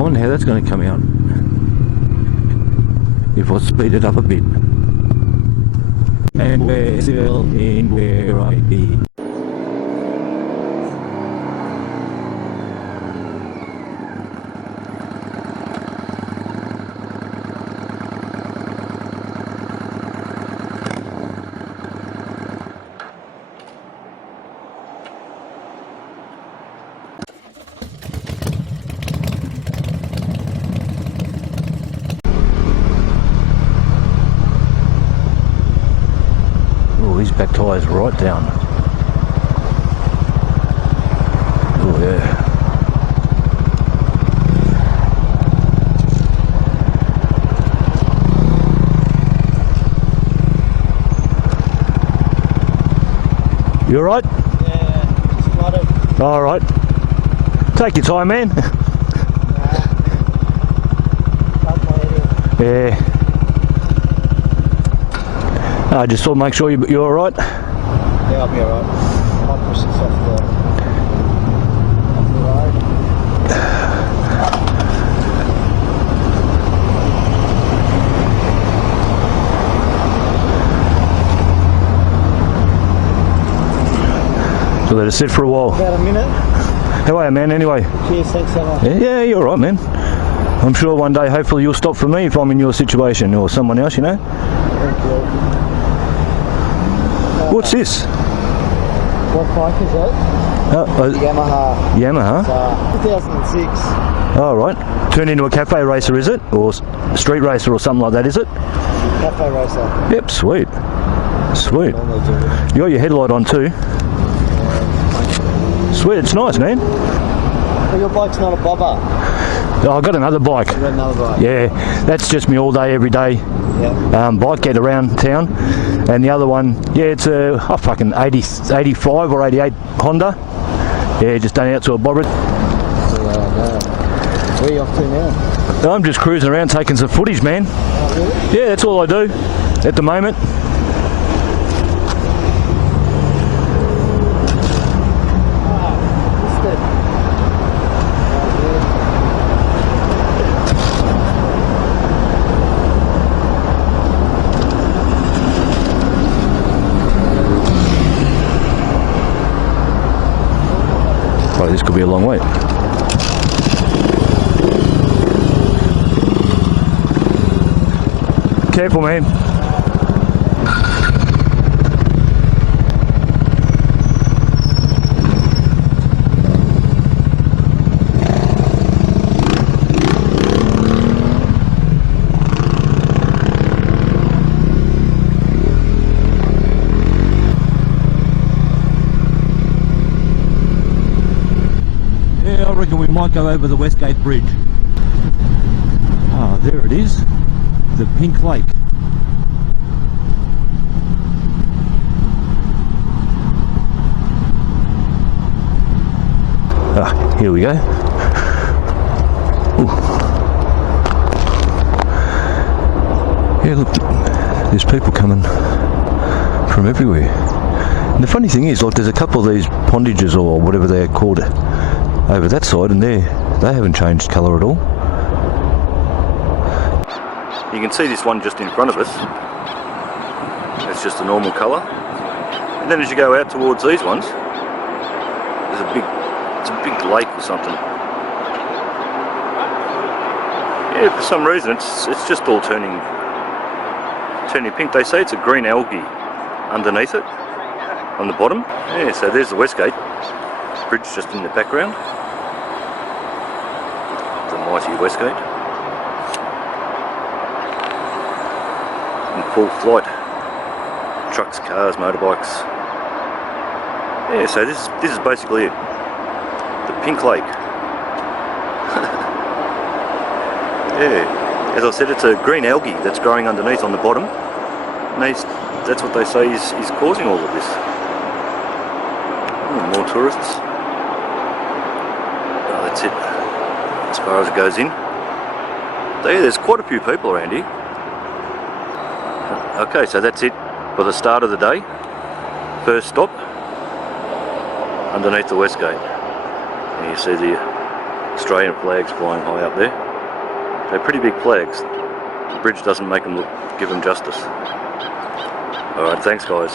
wonder how that's going to come out if I speed it up a bit. And we're still in where I be. His back tyre's right down. Oh yeah. You alright? Yeah, just flooded. Alright. Take your time, man. Yeah. I just thought make sure you're alright. Yeah, I'll be alright. I might push this off the road. So let it sit for a while. About a minute. How are you, man, anyway? Cheers, thanks so much. Yeah, you're alright, man. I'm sure one day, hopefully, you'll stop for me if I'm in your situation, or someone else, you know? Thank you. What's this? What bike is it? Yamaha. Yamaha? 2006. Oh, right. Turned into a cafe racer, is it? Or street racer or something like that, is it? Cafe racer. Yep, sweet. Sweet. Normally do it. You got your headlight on too. Sweet, it's nice, man. Well, your bike's not a bobber. Oh, I got another bike. You got another bike? Yeah, that's just me all day, every day. Yeah. Bike, get around town. And the other one, yeah, it's a fucking 85 or 88 Honda. Yeah, just done out to a bobber. Where are you off to now? I'm just cruising around taking some footage, man. Oh, really? Yeah, that's all I do at the moment. Oh, this could be a long wait. Careful, man. Yeah, I reckon we might go over the Westgate Bridge. Ah, there it is. The Pink Lake. Ah, here we go. Ooh. Yeah, look, there's people coming from everywhere. And the funny thing is, like, there's a couple of these pondages or whatever they're called over that side, and they haven't changed colour at all. You can see this one just in front of us. It's just a normal colour. And then as you go out towards these ones, there's a big lake or something. Yeah, for some reason it's just all turning pink. They say it's a green algae underneath it, on the bottom. Yeah, so there's the Westgate Bridge just in the background. The mighty Westgate. In full flight. Trucks, cars, motorbikes. Yeah, so this is basically it. The Pink Lake. Yeah, as I said, it's a green algae that's growing underneath on the bottom. And that's what they say is causing all of this. Oh, more tourists. Oh, that's it. As far as it goes in. There's quite a few people around here. Okay, so that's it for the start of the day. First stop underneath the Westgate. And you see the Australian flags flying high up there. They're pretty big flags. The bridge doesn't make them give them justice. Alright, thanks guys.